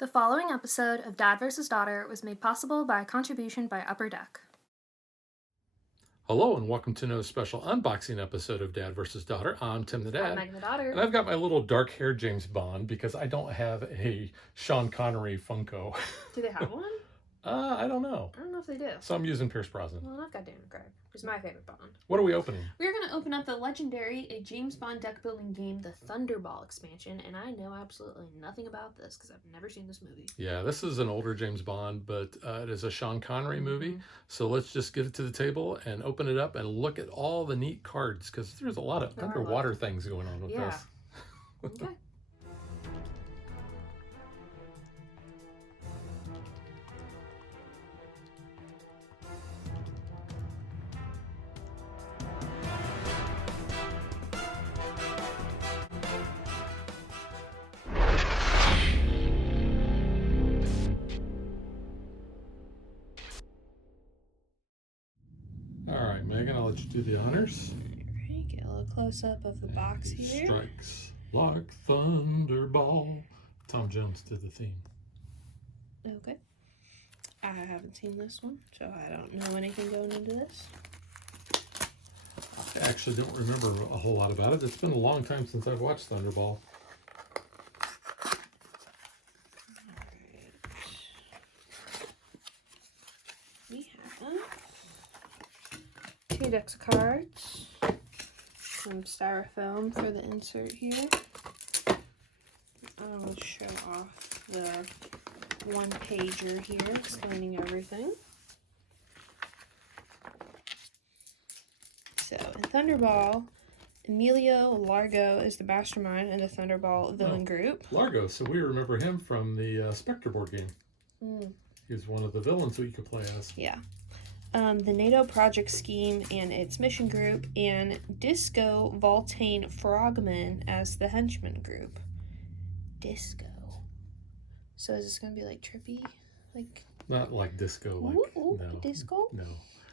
The following episode of Dad vs. Daughter was made possible by a contribution by Upper Deck. Hello and welcome to another special unboxing episode of Dad vs. Daughter. I'm Tim the Dad. I'm Megan the Daughter. And I've got my little dark-haired James Bond because I don't have a Sean Connery Funko. Do they have one? I don't know. I don't know if they do. So I'm using Pierce Brosnan. Well, I've got Daniel Craig, who's my favorite Bond. What are we opening? We're going to open up the legendary A James Bond deck building game, the Thunderball expansion, and I know absolutely nothing about this because I've never seen this movie. Yeah, this is an older James Bond, but it is a Sean Connery movie. So let's just get it to the table and open it up and look at all the neat cards because there's a lot of underwater things going on with this. Okay. All right, Megan, I'll let you do the honors. Alright, get a little close up of the box here. Strikes like Thunderball. Tom Jones did the theme. Okay. I haven't seen this one, so I don't know anything going into this. I actually don't remember a whole lot about it. It's been a long time since I've watched Thunderball. We have 2 decks of cards, some styrofoam for the insert here. I will show off the one-pager here explaining everything. So, in Thunderball, Emilio Largo is the mastermind in the Thunderball villain group. Largo, so we remember him from the Spectre board game. He was one of the villains that you could play as. Yeah. The NATO project scheme and its mission group, and Disco Voltaine Frogman as the henchman group. Disco. So is this going to be like trippy? Like Not like disco, like no. Disco? No.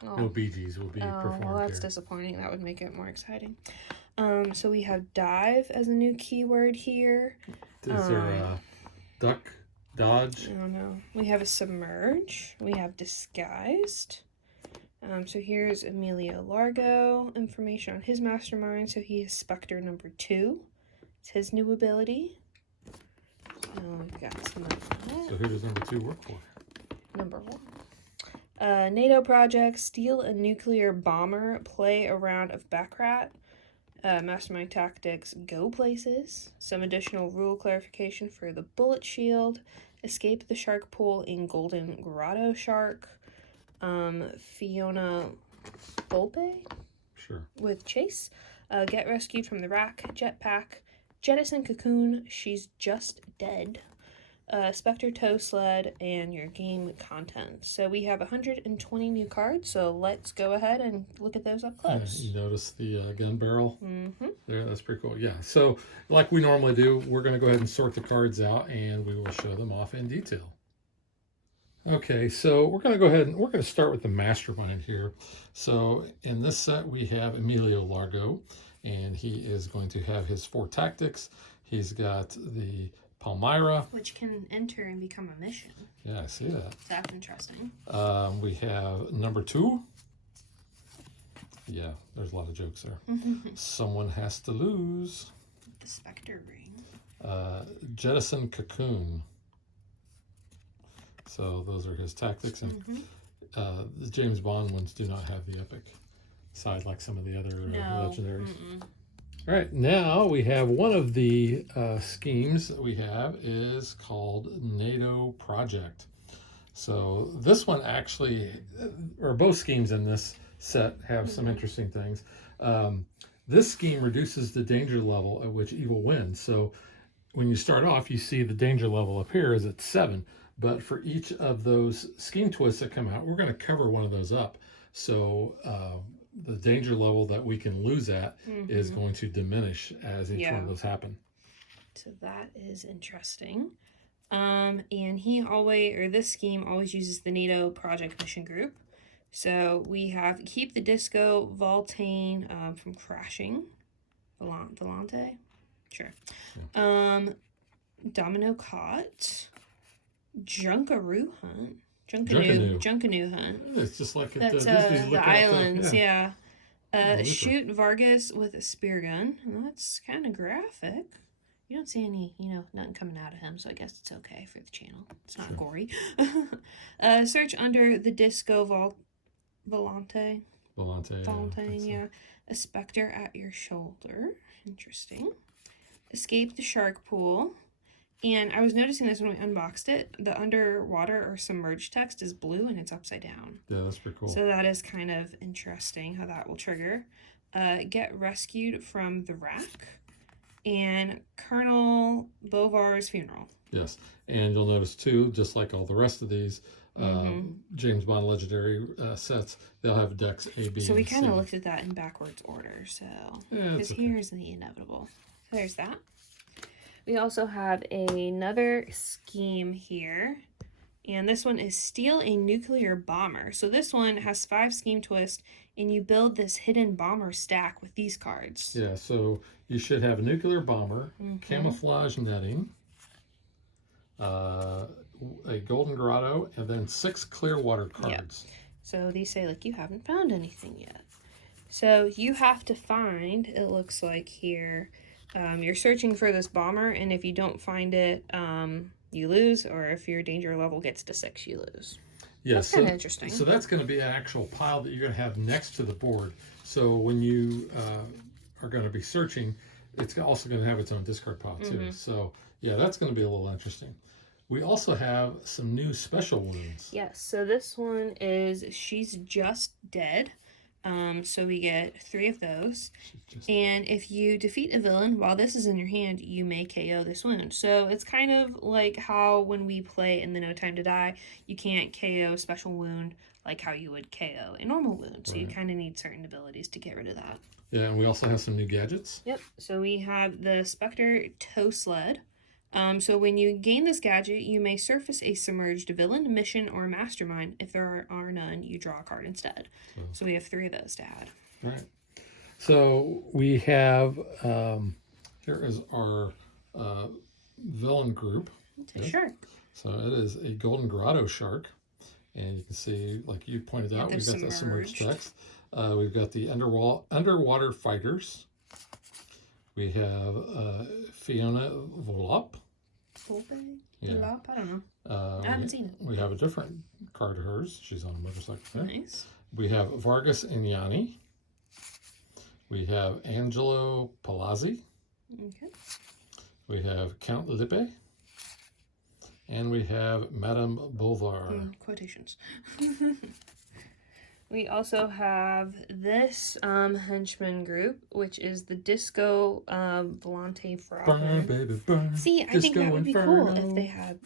Oh. No Bee Gees will be performed well, that's here. disappointing. That would make it more exciting. So we have dive as a new keyword here. Is there a duck, dodge? I don't know. We have a submerge. We have disguised. So here's Emilio Largo. Information on his mastermind. So he is Spectre number 2. It's his new ability. We've got some of that. So who does number 2 work for? Number 1. NATO project, steal a nuclear bomber, play a round of Baccarat. Mastermind tactics, go places. Some additional rule clarification for the bullet shield. Escape the shark pool in Golden Grotto Shark. Fiona Volpe? Sure. With Chase. Get rescued from the rack, jetpack. Jettison Cocoon, she's just dead. Spectre Tow Sled, and your game content. So we have 120 new cards, so let's go ahead and look at those up close. You notice the gun barrel there? That's pretty cool. Yeah, so like we normally do, we're going to go ahead and sort the cards out, and we will show them off in detail. Okay, so we're going to go ahead and we're going to start with the mastermind here. So in this set, we have Emilio Largo, and he is going to have his 4 tactics. He's got the Palmyra, which can enter and become a mission. Yeah, I see that. That's interesting. We have number 2. Yeah, there's a lot of jokes there. Someone has to lose. The Spectre ring. Jettison Cocoon. So those are his tactics, and the James Bond ones do not have the epic side like some of the other legendaries. All right, now we have one of the schemes that we have is called NATO Project. So this one actually, or both schemes in this set have some interesting things. This scheme reduces the danger level at which evil wins. So when you start off, you see the danger level up here is at 7. But for each of those scheme twists that come out, we're going to cover one of those up. So the danger level that we can lose at is going to diminish as each one of those happen. So that is interesting. And this scheme always uses the NATO project mission group. So we have keep the Disco Voltaine from crashing. Volante? Sure. Yeah. Domino Caught. Junkaroo Hunt. Junkanoo. Junkanoo Hunt. It's just like That's Disney's the islands, yeah. Looper. Shoot Vargas with a spear gun. Well, that's kind of graphic. You don't see any, nothing coming out of him, so I guess it's okay for the channel. It's not gory. Search under the Disco Volante. Volante, Yeah. A specter at your shoulder. Interesting. Escape the shark pool. And I was noticing this when we unboxed it. The underwater or submerged text is blue and it's upside down. Yeah, that's pretty cool. So that is kind of interesting how that will trigger. Get rescued from the wreck. And Colonel Bovar's funeral. Yes, and you'll notice too, just like all the rest of these James Bond Legendary sets, they'll have decks A, B, so we kind of C. looked at that in backwards order, so because here's the inevitable. So there's that. We also have another scheme here, and this one is steal a nuclear bomber. So this one has 5 scheme twists, and you build this hidden bomber stack with these cards. Yeah, so you should have a nuclear bomber, camouflage netting, a golden grotto, and then 6 clear water cards. Yep. So these say, like, you haven't found anything yet. So you have to find, it looks like here, you're searching for this bomber, and if you don't find it, you lose, or if your danger level gets to 6, you lose. Yes, that's kind of interesting. So that's going to be an actual pile that you're going to have next to the board. So when you are going to be searching, it's also going to have its own discard pile too. So yeah, that's going to be a little interesting. We also have some new special wounds. Yes, so this one is She's Just Dead. So we get 3 of those. And if you defeat a villain while this is in your hand, you may KO this wound. So it's kind of like how when we play in the No Time to Die, you can't KO special wound like how you would KO a normal wound. So you kind of need certain abilities to get rid of that. Yeah, and we also have some new gadgets. Yep, so we have the Spectre Tow Sled. So when you gain this gadget, you may surface a submerged villain, mission, or mastermind. If there are none, you draw a card instead. So we have 3 of those to add. Right. So we have, here is our villain group. It's a shark. So it is a golden grotto shark. And you can see, like you pointed out, we've got the submerged text. We've got the underwater fighters. We have Fiona Volop. Volop? I don't know. I haven't seen it. We have a different card of hers. She's on a motorcycle there. Nice. We have Vargas Ignani. We have Angelo Palazzi. Okay. We have Count Lippe. And we have Madame Bovar. Quotations. We also have this henchman group, which is the Disco Volante Frogger. Burn, baby, burn. See, I think that would be Inferno. cool if they had,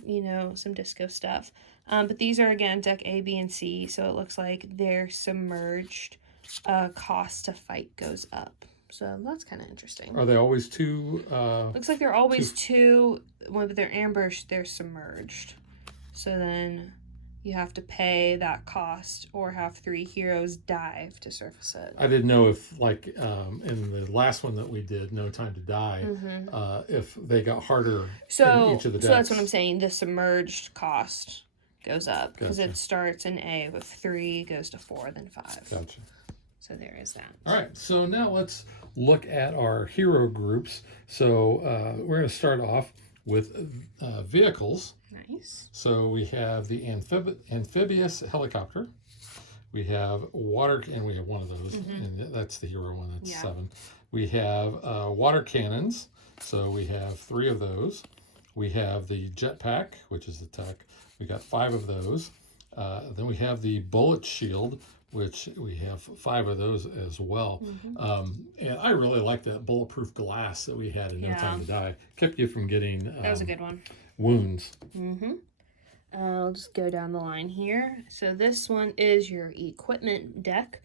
some disco stuff. But these are, again, deck A, B, and C, so it looks like their submerged cost to fight goes up. So that's kind of interesting. Are they always 2? Looks like they're always 2. When they're ambushed, they're submerged. So then you have to pay that cost or have 3 heroes dive to surface it. I didn't know if, like, in the last one that we did, No Time to Die, if they got harder in each of the decks. So that's what I'm saying. The submerged cost goes up because it starts in A with 3, goes to 4, then 5. Gotcha. So there is that. All right, so now let's look at our hero groups. So we're going to start off with vehicles. Nice. So we have the amphibious helicopter. We have water, and we have one of those, and that's the hero one. That's 7. We have water cannons. So we have 3 of those. We have the jetpack, which is the tech. We got 5 of those. Then we have the bullet shield, which we have 5 of those as well. And I really like that bulletproof glass that we had in No Time to Die. Kept you from getting that was a good one. Wounds. I'll just go down the line here. So this one is your equipment deck.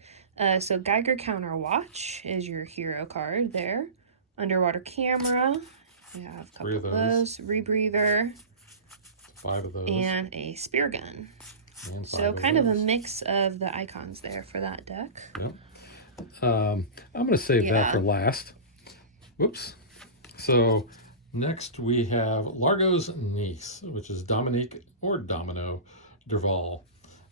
So Geiger Counter Watch is your hero card there. Underwater camera. We have a couple of those. Rebreather. 5 of those. And a spear gun. So kind of a mix of the icons there for that deck. Yep. I'm going to save that for last. Whoops. So Next, we have Largo's niece, which is Dominique or Domino Derval.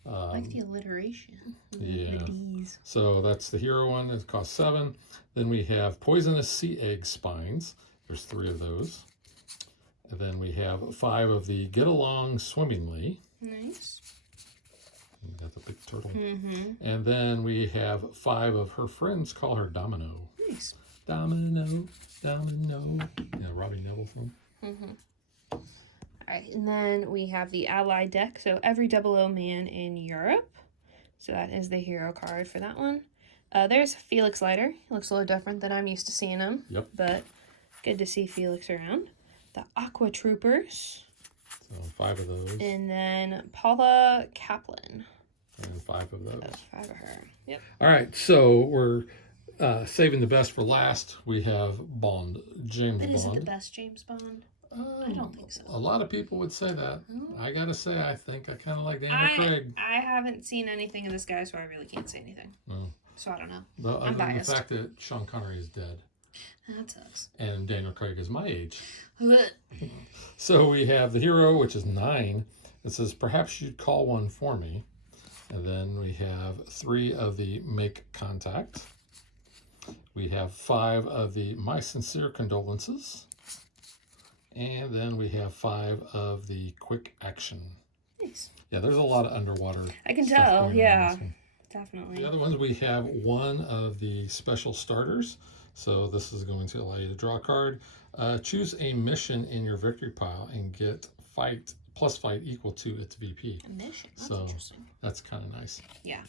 I like the alliteration. Yeah. The D's. So that's the hero one. It costs 7. Then we have Poisonous Sea Egg Spines. There's 3 of those. And then we have 5 of the Get Along Swimmingly. Nice. You got the big turtle. Mm-hmm. And then we have 5 of her friends call her Domino. Nice. Domino, Domino. Yeah, Robbie Neville film. Mm-hmm. All right, and then we have the Ally deck. So every 00 man in Europe. So that is the hero card for that one. There's Felix Leiter. He looks a little different than I'm used to seeing him. Yep. But good to see Felix around. The Aqua Troopers. So 5 of those. And then Paula Kaplan. And 5 of those. 5 of her. Yep. All right, so we're saving the best for last. We have Bond, James Bond. Is it the best James Bond? I don't think so. A lot of people would say that. Oh. I gotta say, I think I kind of like Daniel Craig. I haven't seen anything of this guy, so I really can't say anything. No. So I don't know. Other than biased. the fact that Sean Connery is dead. That sucks. And Daniel Craig is my age. So we have the hero, which is 9. It says, perhaps you'd call one for me. And then we have 3 of the Make Contact. We have 5 of the My Sincere Condolences. And then we have 5 of the Quick Action. Nice. Yeah, there's a lot of underwater. I can stuff tell, going on yeah. in this one. Definitely. The other ones, we have 1 of the special starters. So this is going to allow you to draw a card. Choose a mission in your victory pile and get fight equal to its VP. A mission? That's So interesting. that's kind of nice. Yeah.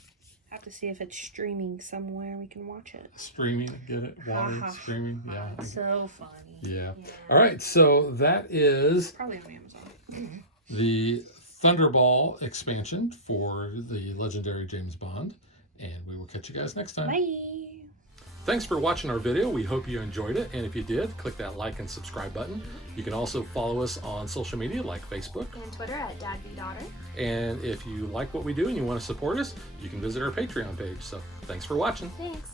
Have to see if it's streaming somewhere we can watch it. Streaming, get it? Water, streaming, yeah. So funny. Yeah. All right, so that is Probably on Amazon. the Thunderball expansion for the legendary James Bond. And we will catch you guys next time. Bye. Thanks for watching our video. We hope you enjoyed it. And if you did, click that like and subscribe button. You can also follow us on social media like Facebook. And Twitter at DadBeDaughter. And if you like what we do and you want to support us, you can visit our Patreon page. So thanks for watching. Thanks.